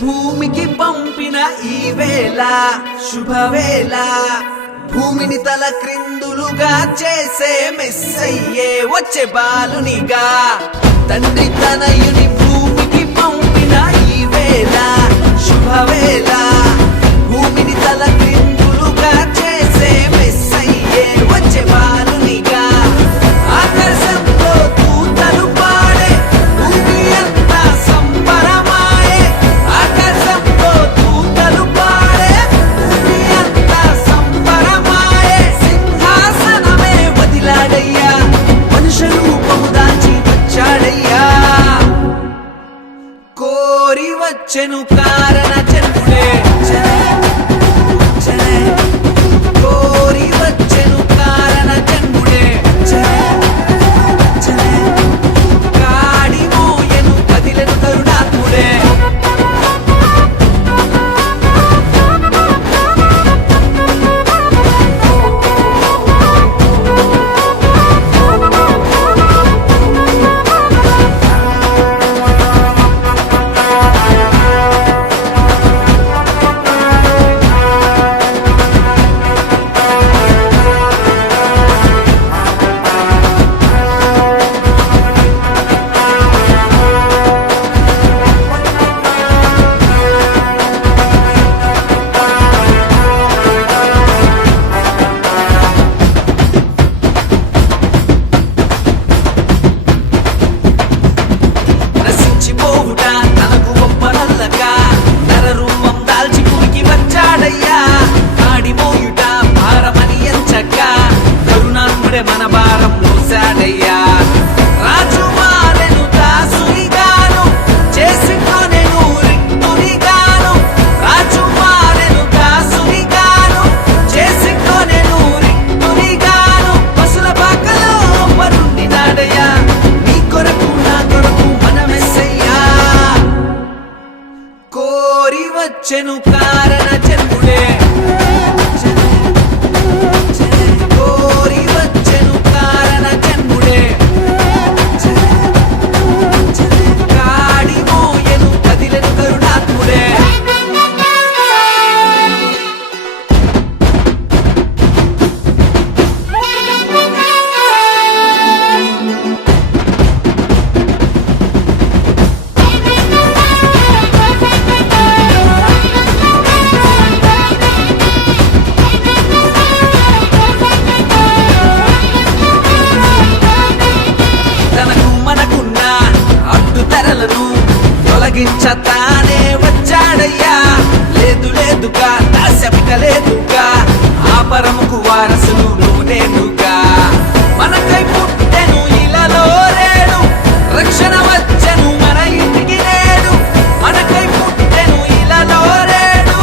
భూమికి పంపిన ఈ వేళ శుభవేళ భూమిని తల క్రిందులుగా చేసే మెస్సయ్యే వచ్చే బాలునిగా తండ్రి తనయుని భూమికి పంపిన ఈ వేళ శుభవేళ భూమిని తల క్రిందులుగా చేసే మెస్సయ్యే వచ్చే బాలునిగా ఆకాశంలో దూతలు పాడే భూమి అంతా సంబరమాయే ఆకాశంలో దూతలు పాడే భూమి అంతా సంబరమాయే సింహాసనమే వదిలాడయ్యా మనుష్య రూపము దాచి వచ్చాడయ్యా కోరి వచ్చెను కారణ జన్ముడే కోరి వచ్చెను కారణ జన్ముడే కాడి మోయను కదిలను కరుణాత్ముడే నశించిపోవుట తనకు గొప్ప నల్లగా నరరూపం దాల్చి భూమికి వచ్చాడయ్యా ఆడి మోయుట భారమని ఎంచక్క కరుణాత్ముడే మన భారం మోసాడయ్యా రాజు మారెను దాసునిగాను చేసుకొనెను రిక్తునిగాను రాజు మారెను దాసునిగాను చేసుకొనెను రిక్తునిగాను పశుల పాకలో పరుండినాడయ్యా నీ కొరకు నా కొరకు మన మెస్సయ్యా కోరి వచ్చెను కారణ జన్ముడే కోరి వచ్చెను కారణ జన్ముడే కాడి మోయను కదిలను కరుణాత్ముడే తనకు మనకున్న అడ్డు తెరలను తొలగించతానే వచ్చాడయ్యా లేదు లేదుగా దాస్యమిక లేదుగా ఆ పరముకు వారసులు నువ్వు నేనుగా మనకై పుట్టెను ఇలలో రేడు రక్షణ వచ్చెను మన ఇంటికి నేడు మనకై పుట్టెను ఇలలో రేడు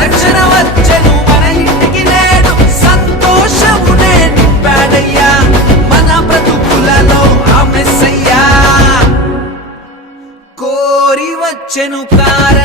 రక్షణ వచ్చెను మన ఇంటికి నేడు సంతోషమునే నింపాడయ్యా మన బ్రతుకులలో ఆ మెస్సయ్యా కోరి వచ్చెను కారణ